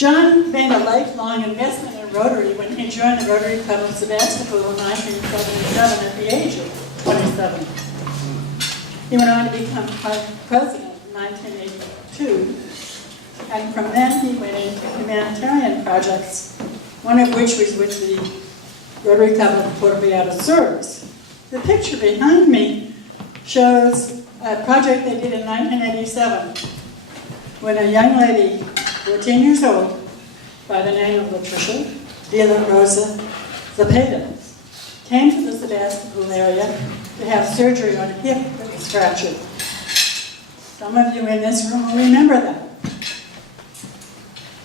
John made a lifelong investment in Rotary when he joined the Rotary Club of Sebastopol in 1977 at the age of 27. He went on to become president in 1982, and from then he went into humanitarian projects, one of which was with the Rotary Club of Puerto Service. The picture behind me shows a project they did in 1987 when a young lady, 14 years old, by the name of Latricia de la Rosa Zapata, came to the Sebastopol area to have surgery on a hip that was fractured. Some of you in this room will remember that.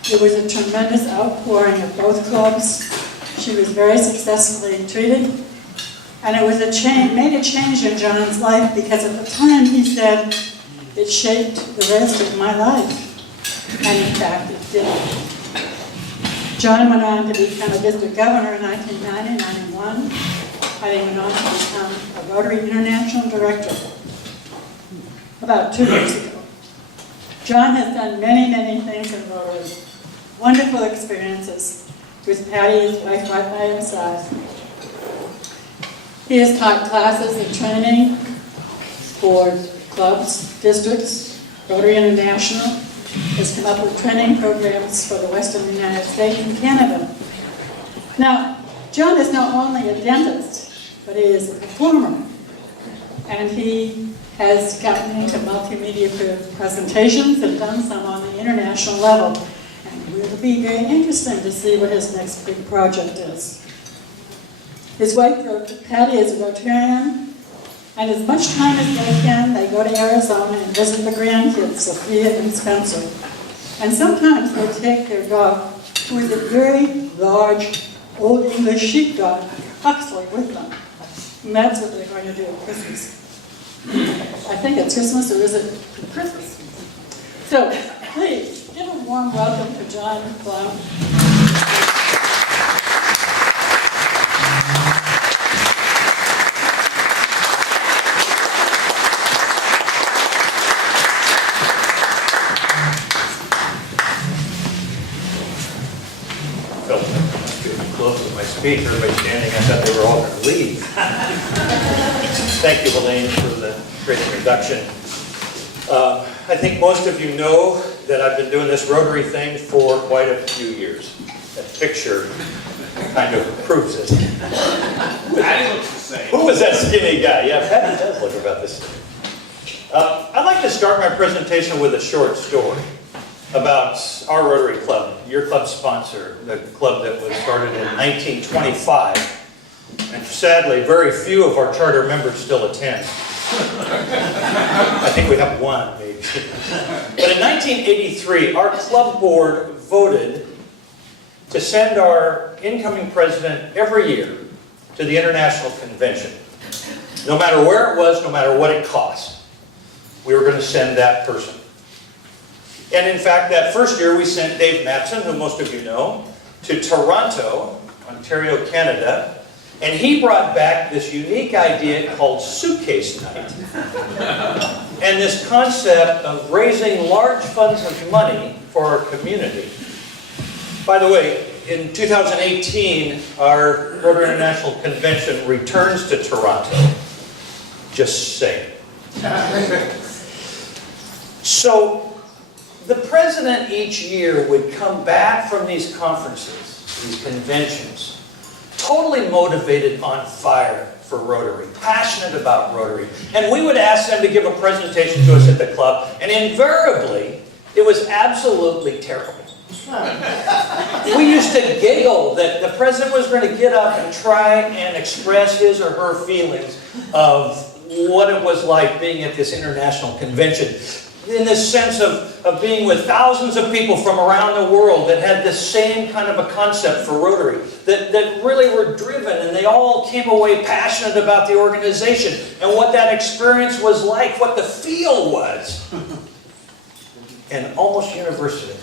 There was a tremendous outpouring of both clubs. She was very successfully treated, and it was made a change in John's life, because at the time he said, it shaped the rest of my life. And in fact, it did. John went on to become a district governor in 1990-91, and he went on to become a Rotary International Director about 2 years ago. John has done many, many things in Rotary. Wonderful experiences with Patty, his wife, right by his side. He has taught classes and training for clubs, districts, Rotary International, has come up with training programs for the Western United States and Canada. Now, John is not only a dentist, but he is a performer. And he has gotten into multimedia presentations and done some on the international level. And it will be very interesting to see what his next big project is. His wife, Patty, is a Rotarian, and as much time as they can, they go to Arizona and visit the grandkids, Sophia and Spencer. And sometimes they take their dog, who is a very large, old English sheepdog, Huxley, with them. And that's what they're going to do at Christmas. I think it's Christmas, or is it Christmas? So, please, give a warm welcome to John Clown. Everybody standing, I thought they were all going to leave. Thank you, Elaine, for the great introduction. I think most of you know that I've been doing this Rotary thing for quite a few years. That picture kind of proves it. Patty looks the same. Who was that skinny guy? Yeah, Patty does look about the same. I'd like to start my presentation with a short story about our Rotary Club, your club sponsor, the club that was started in 1925. And sadly, very few of our charter members still attend. I think we have one, maybe. But in 1983, our club board voted to send our incoming president every year to the International Convention. No matter where it was, no matter what it cost, we were going to send that person. And in fact, that first year we sent Dave Matson, who most of you know, to Toronto, Ontario, Canada, and he brought back this unique idea called Suitcase Night. And this concept of raising large funds of money for our community. By the way, in 2018, our Rotary International Convention returns to Toronto. Just saying. So, the president each year would come back from these conferences, these conventions, totally motivated, on fire for Rotary, passionate about Rotary. And we would ask them to give a presentation to us at the club, and invariably, it was absolutely terrible. We used to giggle that the president was going to get up and try and express his or her feelings of what it was like being at this international convention, in this sense of being with thousands of people from around the world that had this same kind of a concept for Rotary, that really were driven, and they all came away passionate about the organization and what that experience was like, what the feel was. And almost universally,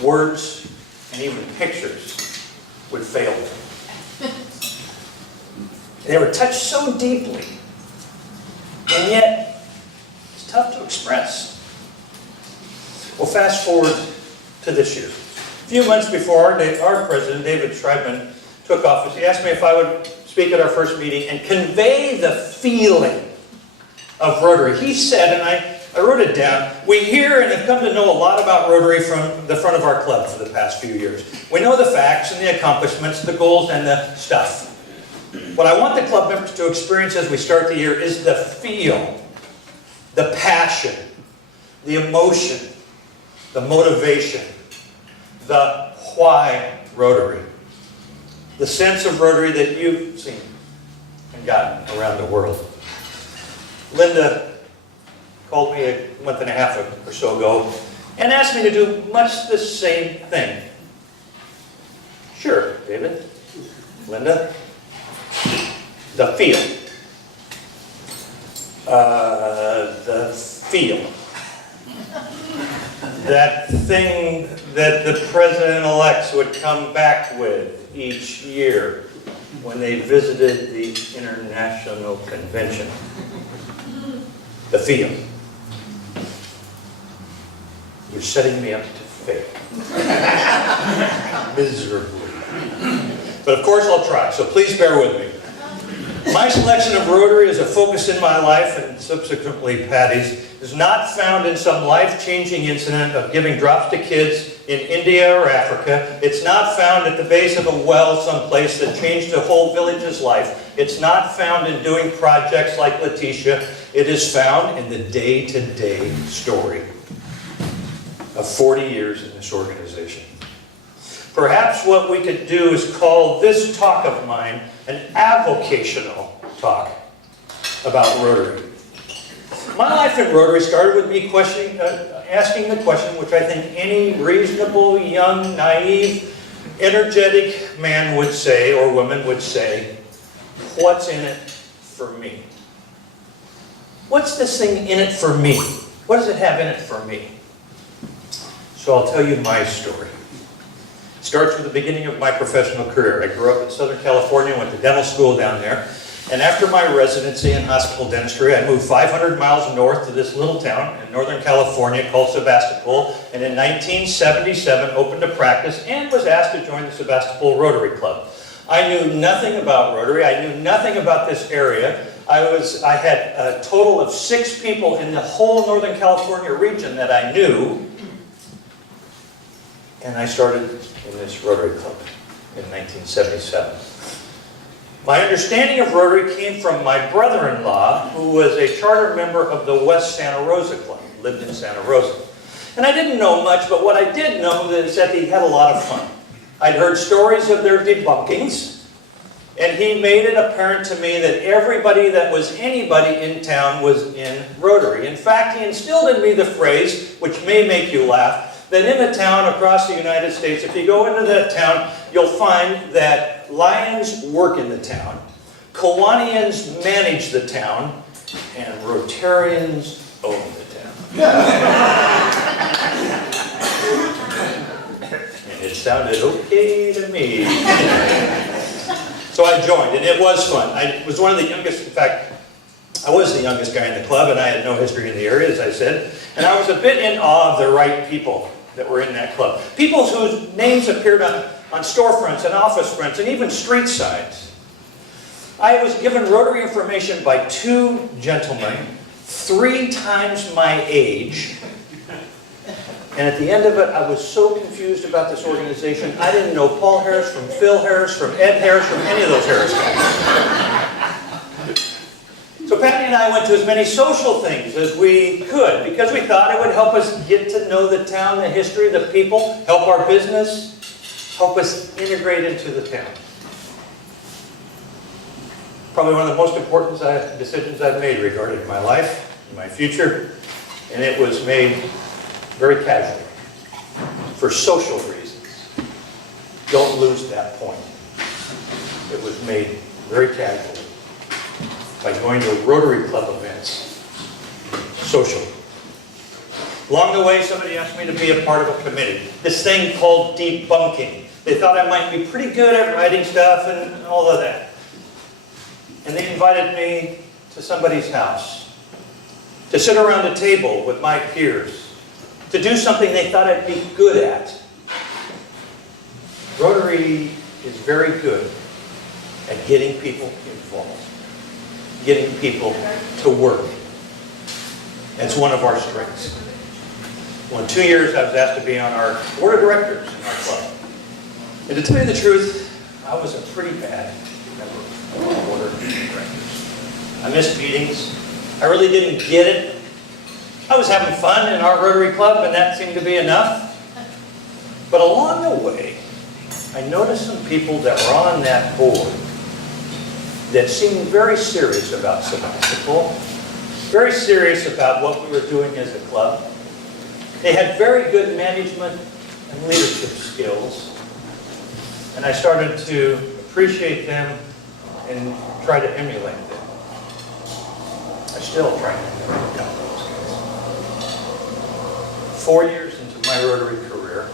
words and even pictures would fail them. They were touched so deeply, and yet tough to express. Well, fast forward to this year. A few months before our president, David Schreibman, took office, he asked me if I would speak at our first meeting and convey the feeling of Rotary. He said, and I wrote it down, we hear and have come to know a lot about Rotary from the front of our club for the past few years. We know the facts and the accomplishments, the goals and the stuff. What I want the club members to experience as we start the year is the feel, the passion, the emotion, the motivation, the why Rotary. The sense of Rotary that you've seen and gotten around the world. Linda called me a month and a half or so ago and asked me to do much the same thing. Sure, David. Linda. The feel. The feel. That thing that the president-elects would come back with each year when they visited the International Convention. The feel. You're setting me up to fail. Miserably. But of course I'll try, so please bear with me. My selection of Rotary as a focus in my life, and subsequently Patty's, is not found in some life-changing incident of giving drops to kids in India or Africa. It's not found at the base of a well someplace that changed a whole village's life. It's not found in doing projects like Letitia. It is found in the day-to-day story of 40 years in this organization. Perhaps what we could do is call this talk of mine an avocational talk about Rotary. My life in Rotary started with me asking the question, which I think any reasonable, young, naive, energetic man would say, or woman would say, what's in it for me? What's this thing in it for me? What does it have in it for me? So I'll tell you my story. It starts with the beginning of my professional career. I grew up in Southern California, went to dental school down there. And after my residency in hospital dentistry, I moved 500 miles north to this little town in Northern California called Sebastopol, and in 1977 opened a practice and was asked to join the Sebastopol Rotary Club. I knew nothing about Rotary. I knew nothing about this area. I had a total of 6 people in the whole Northern California region that I knew, and I started in this Rotary Club in 1977. My understanding of Rotary came from my brother-in-law, who was a charter member of the West Santa Rosa Club, lived in Santa Rosa. And I didn't know much, but what I did know is that he had a lot of fun. I'd heard stories of their debunkings, and he made it apparent to me that everybody that was anybody in town was in Rotary. In fact, he instilled in me the phrase, which may make you laugh, that in a town across the United States, if you go into that town, you'll find that Lions work in the town, Kiwanians manage the town, and Rotarians own the town. And it sounded okay to me. So I joined, and it was fun. I was one of the youngest, in fact, I was the youngest guy in the club, and I had no history in the area, as I said. And I was a bit in awe of the right people that were in that club. People whose names appeared on storefronts and office fronts and even street signs. I was given Rotary information by 2 gentlemen, 3 times my age. And at the end of it, I was so confused about this organization, I didn't know Paul Harris from Phil Harris, from Ed Harris, from any of those Harris guys. So Patty and I went to as many social things as we could because we thought it would help us get to know the town, the history, the people, help our business, help us integrate into the town. Probably one of the most important decisions I've made regarding my life, my future, and it was made very casually, for social reasons. Don't lose that point. It was made very casually by going to Rotary Club events, socially. Along the way, somebody asked me to be a part of a committee, this thing called debunking. They thought I might be pretty good at writing stuff and all of that. And they invited me to somebody's house to sit around a table with my peers to do something they thought I'd be good at. Rotary is very good at getting people involved, getting people to work. It's one of our strengths. Well, in 2 years, I was asked to be on our board of directors in our club. And to tell you the truth, I was a pretty bad member of our board of directors. I missed meetings. I really didn't get it. I was having fun in our Rotary Club, and that seemed to be enough. But along the way, I noticed some people that were on that board that seemed very serious about Sebastopol, very serious about what we were doing as a club. They had very good management and leadership skills, and I started to appreciate them and try to emulate them. I still try to emulate those guys. 4 years into my Rotary career,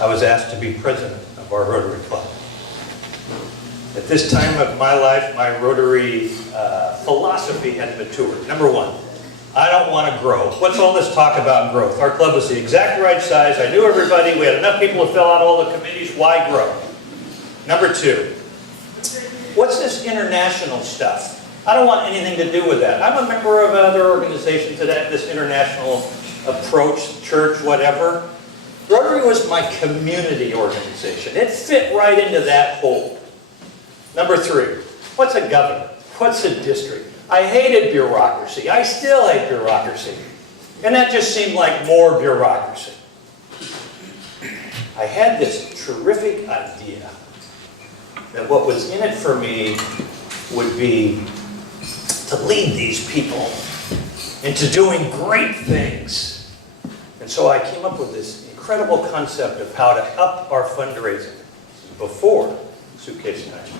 I was asked to be president of our Rotary Club. At this time of my life, my Rotary philosophy had matured. Number one, I don't want to grow. What's all this talk about growth? Our club was the exact right size. I knew everybody. We had enough people to fill out all the committees. Why grow? Number two, what's this international stuff? I don't want anything to do with that. I'm a member of other organizations that have this international approach, church, whatever. Rotary was my community organization. It fit right into that hole. Number three, what's a governor? What's a district? I hated bureaucracy. I still hate bureaucracy. And that just seemed like more bureaucracy. I had this terrific idea that what was in it for me would be to lead these people into doing great things. And so I came up with this incredible concept of how to up our fundraising before Suitcase Night.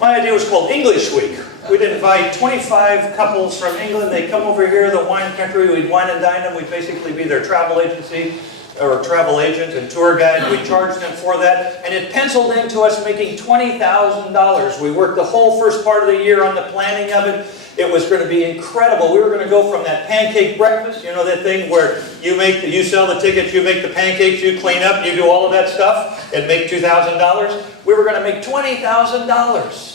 My idea was called English Week. We'd invite 25 couples from England. They'd come over here, the wine country. We'd wine and dine them. We'd basically be their travel agency or travel agent and tour guide. We'd charge them for that. And it penciled into us making $20,000. We worked the whole first part of the year on the planning of it. It was going to be incredible. We were going to go from that pancake breakfast, you know, that thing where you sell the tickets, you make the pancakes, you clean up, you do all of that stuff, and make $2,000. We were going to make $20,000.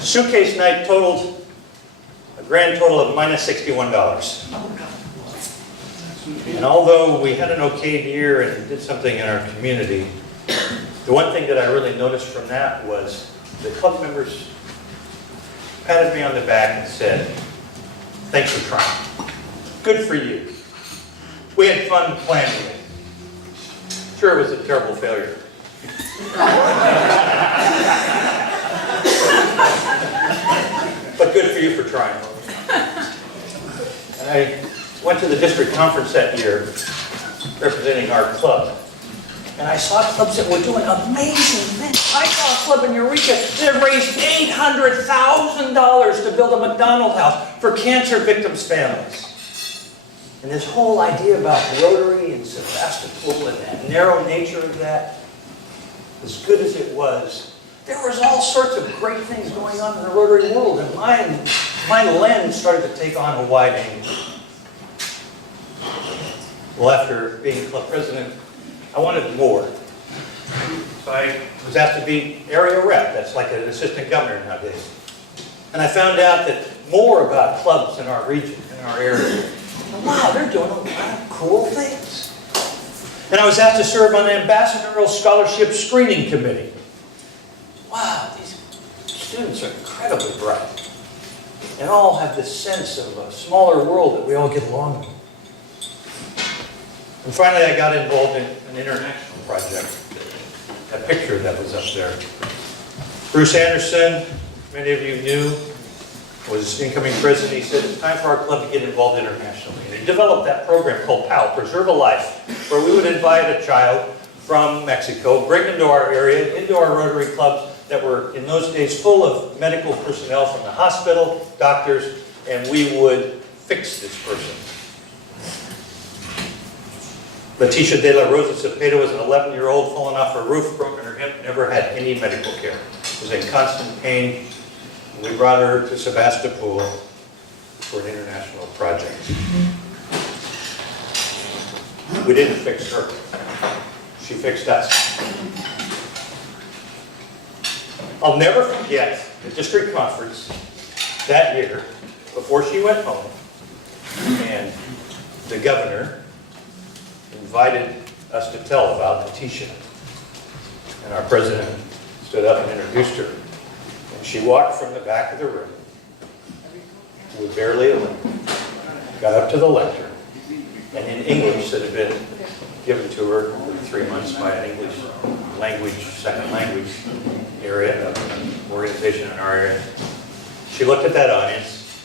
Suitcase Night totaled a grand total of minus $61. And although we had an okay year and did something in our community, the one thing that I really noticed from that was the club members patted me on the back and said, "Thanks for trying. Good for you. We had fun planning it." Sure, it was a terrible failure. But good for you for trying. And I went to the district conference that year representing our club. And I saw clubs that were doing amazing things. I saw a club in Eureka that raised $800,000 to build a McDonald house for cancer victims' families. And this whole idea about Rotary and Sebastopol and that narrow nature of that, as good as it was, there was all sorts of great things going on in the Rotary world, and my lens started to take on a wide angle. Well, after being club president, I wanted more. So I was asked to be area rep. That's like an assistant governor nowadays. And I found out that more about clubs in our region, in our area. And wow, they're doing a lot of cool things. And I was asked to serve on the Ambassadorial Scholarship Screening Committee. Wow, these students are incredibly bright. And all have this sense of a smaller world that we all get along with. And finally, I got involved in an international project. That picture that was up there. Bruce Anderson, many of you knew, was incoming president. He said, it's time for our club to get involved internationally. And he developed that program called PAL, Preserve a Life, where we would invite a child from Mexico, bring them to our area, into our Rotary clubs that were in those days full of medical personnel from the hospital, doctors, and we would fix this person. Leticia de la Rosa Cepeda was an 11-year-old fallen off her roof, broken her hip, never had any medical care. Was in constant pain. We brought her to Sebastopol, for an international project. We didn't fix her. She fixed us. I'll never forget the district conference that year before she went home, and the governor invited us to tell about Letitia. And our president stood up and introduced her. And she walked from the back of the room with barely a limp, got up to the lectern, and in English that had been given to her for 3 months by an English language, second language area, organization in our area. She looked at that audience,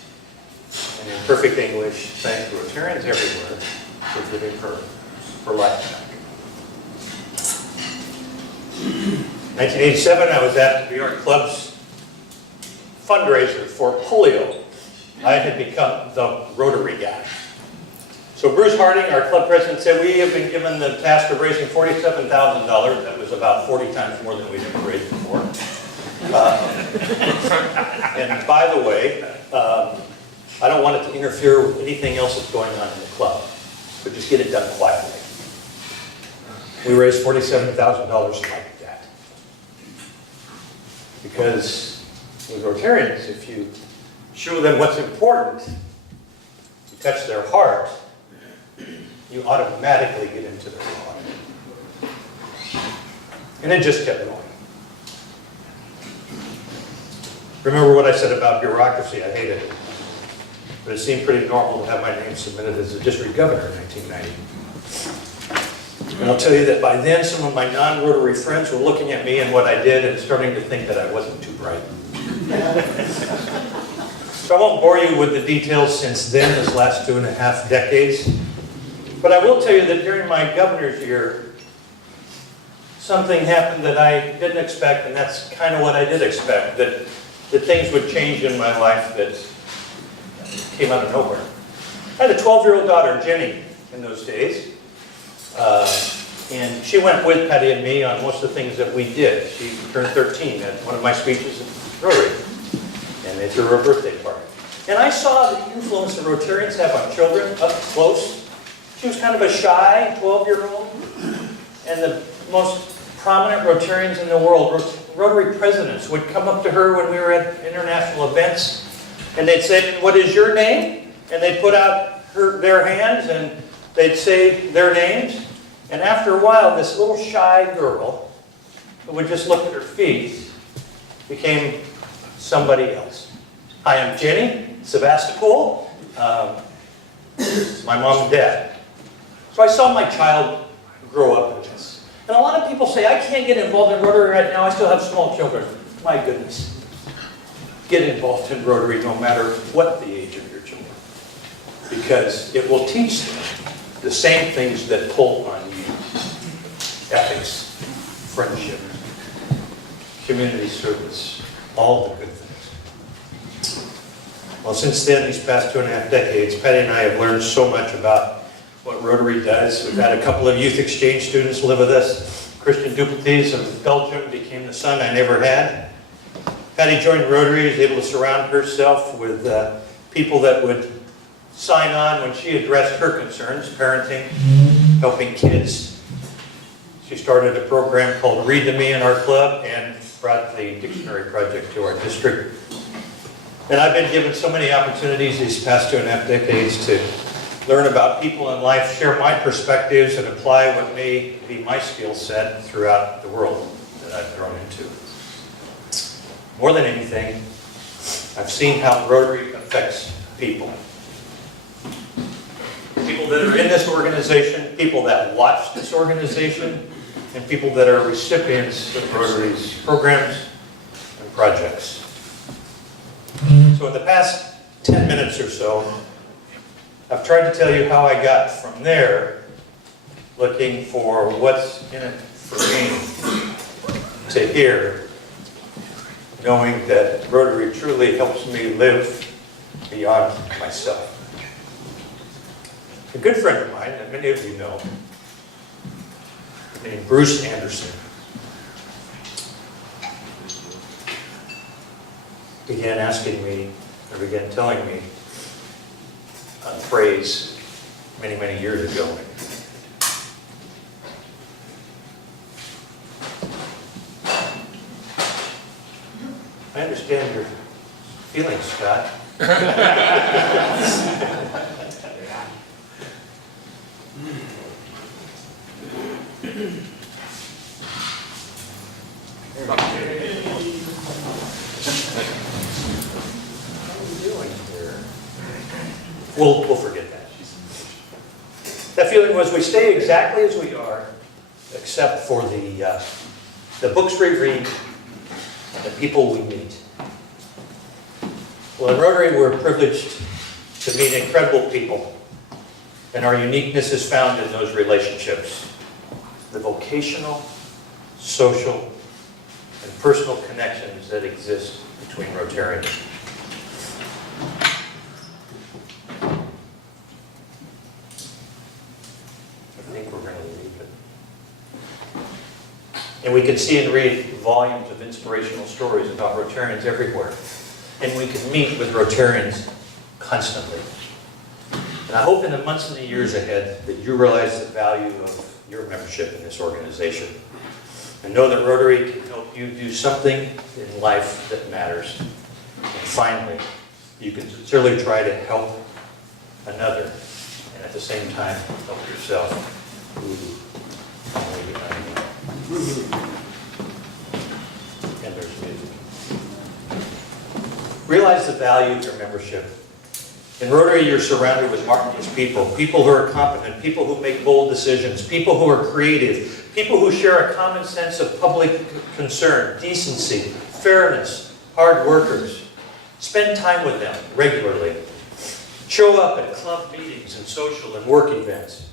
and in perfect English, thanked Rotarians everywhere for giving her her life back. 1987, I was at the New York Club's fundraiser for polio. I had become the Rotary guy. So Bruce Harding, our club president, said, we have been given the task of raising $47,000. That was about 40 times more than we'd ever raised before. And by the way, I don't want it to interfere with anything else that's going on in the club, but just get it done quietly. We raised $47,000 like that. Because with Rotarians, if you show them what's important, you touch their heart, you automatically get into their heart. And it just kept going. Remember what I said about bureaucracy, I hated it. But it seemed pretty normal to have my name submitted as a district governor in 1990. And I'll tell you that by then, some of my non-Rotary friends were looking at me and what I did and starting to think that I wasn't too bright. So I won't bore you with the details since then, this last 2.5 decades. But I will tell you that during my governor's year, something happened that I didn't expect, and that's kind of what I did expect, that things would change in my life that came out of nowhere. I had a 12-year-old daughter, Jenny, in those days. And she went with Patty and me on most of the things that we did. She turned 13 at one of my speeches at Rotary, and they threw her a birthday party. And I saw the influence that Rotarians have on children up close. She was kind of a shy 12-year-old, and the most prominent Rotarians in the world, Rotary presidents, would come up to her when we were at international events, and they'd say, "What is your name?" And they'd put out their hands, and they'd say their names. And after a while, this little shy girl who would just look at her feet became somebody else. Hi, I'm Jenny Sebastopol. My mom and dad. So I saw my child grow up in this. And a lot of people say, I can't get involved in Rotary right now. I still have small children. My goodness. Get involved in Rotary no matter what the age of your children. Because it will teach them the same things that pull on you. Ethics, friendship, community service, all the good things. Well, since then, these past 2.5 decades, Patty and I have learned so much about what Rotary does. We've had a couple of youth exchange students live with us. Christian Duplites of Belgium became the son I never had. Patty joined Rotary, was able to surround herself with people that would sign on when she addressed her concerns, parenting, helping kids. She started a program called Read to Me in our club and brought the dictionary project to our district. And I've been given so many opportunities these past 2.5 decades to learn about people in life, share my perspectives, and apply what may be my skill set throughout the world that I've grown into. More than anything, I've seen how Rotary affects people. People that are in this organization, people that watch this organization, and people that are recipients of Rotary's programs and projects. So in the past 10 minutes or so, I've tried to tell you how I got from there, looking for what's in it for me, to here, knowing that Rotary truly helps me live beyond myself. A good friend of mine, that many of you know, named Bruce Anderson, began telling me phrase many, many years ago. I understand your feelings, Scott. We'll forget that. That feeling was we stay exactly as we are, except for the books we read and the people we meet. Well, in Rotary, we're privileged to meet incredible people, and our uniqueness is found in those relationships. The vocational, social, and personal connections that exist between Rotarians. I think we're going to leave it. And we can see and read volumes of inspirational stories about Rotarians everywhere. And we can meet with Rotarians constantly. And I hope in the months and the years ahead that you realize the value of your membership in this organization. And know that Rotary can help you do something in life that matters. And finally, you can sincerely try to help another and at the same time help yourself. And there's music. Realize the value of your membership. In Rotary, you're surrounded with marvelous people, people who are competent, people who make bold decisions, people who are creative, people who share a common sense of public concern, decency, fairness, hard workers. Spend time with them regularly. Show up at club meetings and social and work events.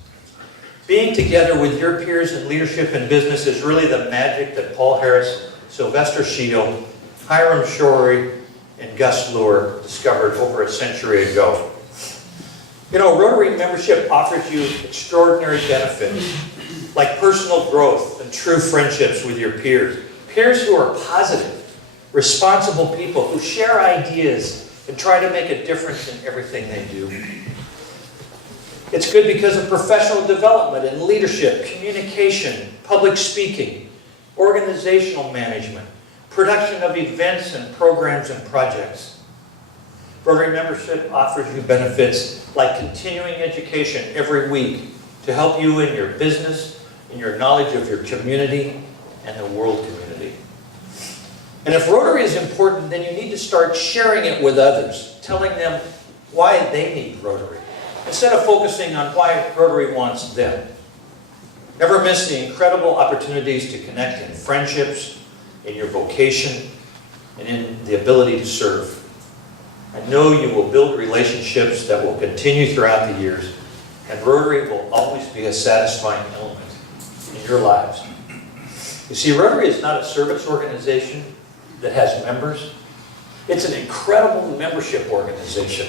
Being together with your peers in leadership and business is really the magic that Paul Harris, Sylvester Shield, Hiram Shorey, and Gus Lure discovered over a century ago. You know, Rotary membership offers you extraordinary benefits, like personal growth and true friendships with your peers. Peers who are positive, responsible people who share ideas and try to make a difference in everything they do. It's good because of professional development and leadership, communication, public speaking, organizational management, production of events and programs and projects. Rotary membership offers you benefits like continuing education every week to help you in your business, in your knowledge of your community and the world community. And if Rotary is important, then you need to start sharing it with others, telling them why they need Rotary, instead of focusing on why Rotary wants them. Never miss the incredible opportunities to connect in friendships, in your vocation, and in the ability to serve. I know you will build relationships that will continue throughout the years, and Rotary will always be a satisfying element in your lives. You see, Rotary is not a service organization that has members. It's an incredible membership organization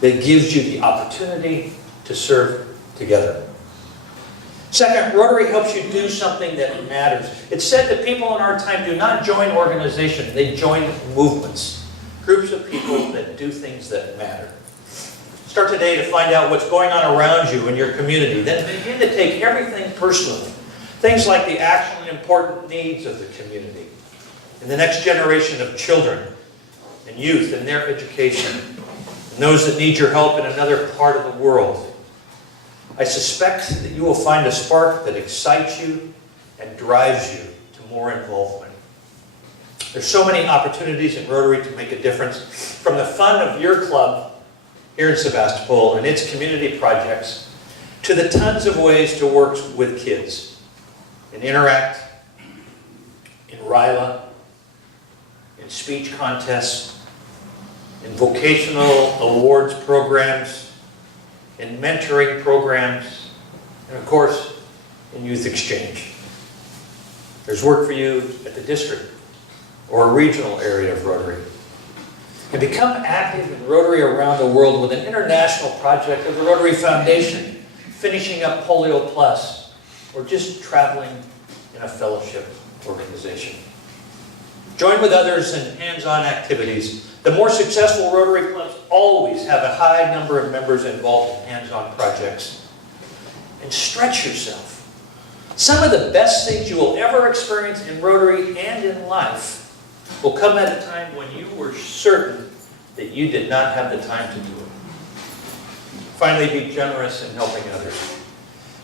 that gives you the opportunity to serve together. Second, Rotary helps you do something that matters. It's said that people in our time do not join organizations, they join movements. Groups of people that do things that matter. Start today to find out what's going on around you in your community. Then begin to take everything personally. Things like the actual and important needs of the community. And the next generation of children and youth and their education. And those that need your help in another part of the world. I suspect that you will find a spark that excites you and drives you to more involvement. There's so many opportunities in Rotary to make a difference, from the fun of your club here in Sebastopol and its community projects, to the tons of ways to work with kids, in Interact, in RILA, in speech contests, in vocational awards programs, in mentoring programs, and of course, in youth exchange. There's work for you at the district or a regional area of Rotary. And become active in Rotary around the world with an international project of the Rotary Foundation, finishing up Polio Plus, or just traveling in a fellowship organization. Join with others in hands-on activities The more successful Rotary clubs always have a high number of members involved in hands-on projects. And stretch yourself. Some of the best things you will ever experience in Rotary and in life will come at a time when you were certain that you did not have the time to do it. Finally, be generous in helping others.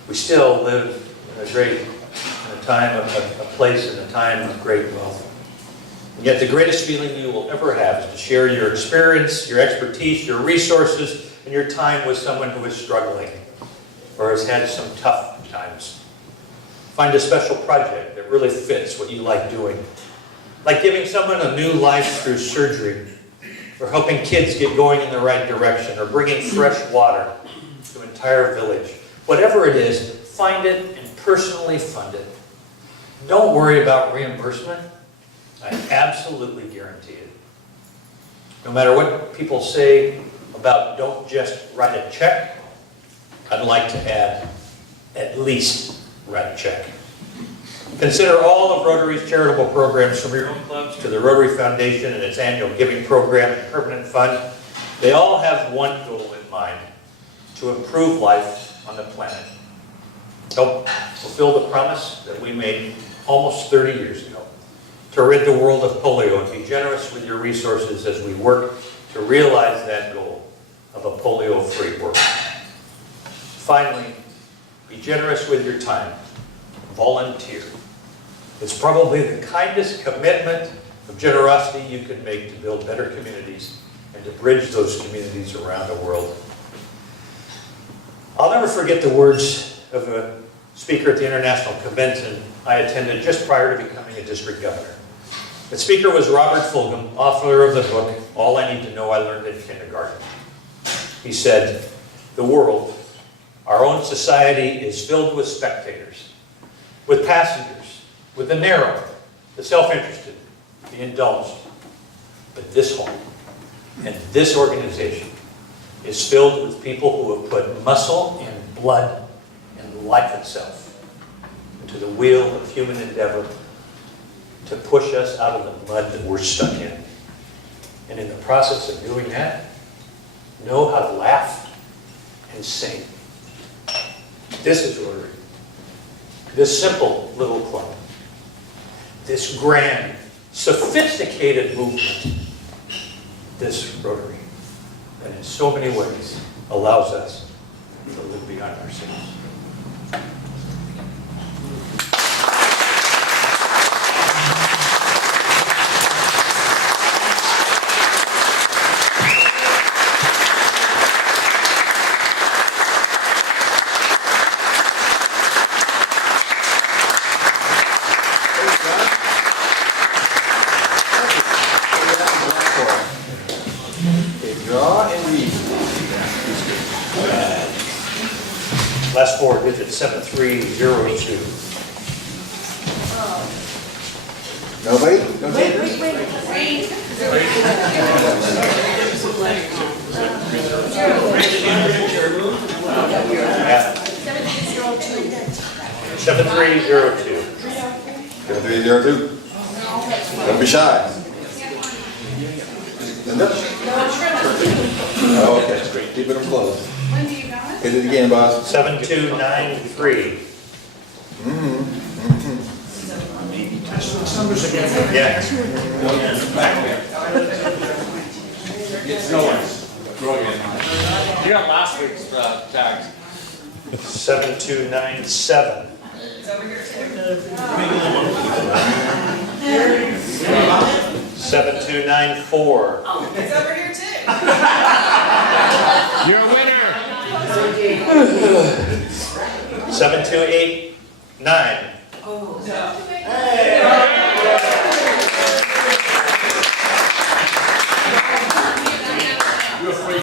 We still live in a time of a place and a time of great wealth. And yet the greatest feeling you will ever have is to share your experience, your expertise, your resources, and your time with someone who is struggling or has had some tough times. Find a special project that really fits what you like doing. Like giving someone a new life through surgery, or helping kids get going in the right direction, or bringing fresh water to an entire village. Whatever it is, find it and personally fund it. Don't worry about reimbursement. I absolutely guarantee it. No matter what people say about don't just write a check, I'd like to add, at least write a check. Consider all of Rotary's charitable programs, from your own clubs to the Rotary Foundation and its annual giving program and permanent fund. They all have one goal in mind: to improve life on the planet. Help fulfill the promise that we made almost 30 years ago, to rid the world of polio, and be generous with your resources as we work to realize that goal of a polio-free world. Finally, be generous with your time. Volunteer. It's probably the kindest commitment of generosity you can make to build better communities and to bridge those communities around the world. I'll never forget the words of a speaker at the International Convention I attended just prior to becoming a district governor. The speaker was Robert Fulgham, author of the book, All I Need to Know I Learned in Kindergarten. He said, "The world, our own society, is filled with spectators, with passengers, with the narrow, the self-interested, the indulged. But this home and this organization is filled with people who have put muscle and blood and life itself into the wheel of human endeavor to push us out of the mud that we're stuck in. And in the process of doing that, know how to laugh and sing." This is Rotary. This simple little club. This grand, sophisticated movement. This Rotary. And in so many ways allows us to live beyond ourselves. Last four digits, 7302. Nobody? No takers? Yeah. 7302. 7302. Don't be shy. Linda? Oh, okay. Keeping them close. Hit it again, boss. 7293. Yeah. It's going. You got last week's tags. 7297. 7294. It's over here too. You're a winner. 7289. Oh.